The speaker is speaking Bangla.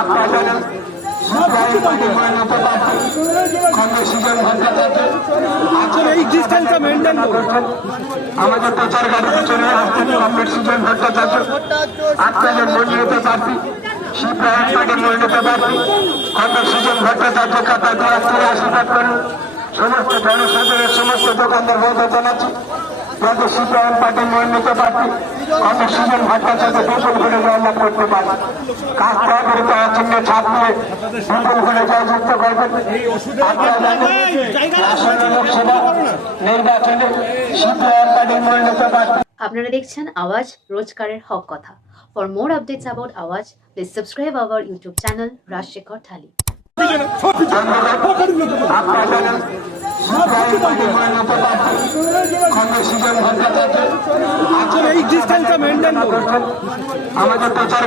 আপনারা জানেন আমাদের প্রচার গাড়িতে চলে আসছেন কমরেড সুজন ভট্টাচার্য, আপনাদের মনোনীত প্রার্থী শিবরায়ণ পার্টির মনোনীত প্রার্থী কমরেড সুজন ভট্টাচার্য কাতার দোয়ার করে আশীর্বাদ করুন। সমস্ত জনসাধারণের সমস্ত দোকানদার বন্ধ জানাচ্ছি যাতে শিবরায়ণ পার্টির মনোনীত প্রার্থী কমরেড সুজন ভট্টাচার্য বিপুল ভোটে জয়লাভ করতে পারে। কাজ তহবিল চিহ্নে ছাপ দিয়ে বিপুল ভোটে জয়যুক্ত করবেন। আপনারা জানেন আসন্ন লোকসভা নির্বাচনে শিবরায়ণ পার্টির মনোনীত প্রার্থী। আপনারা দেখছেন আওয়াজ, রোজকারের হক কথা। For more updates about Awaz, please subscribe our YouTube channel Rajshekhar Thali. আপনারা জানেন শিবরায়ণ পার্টির মনোনীত প্রার্থী কমরেড সুজন ভট্টাচার্য আমাদের প্রচার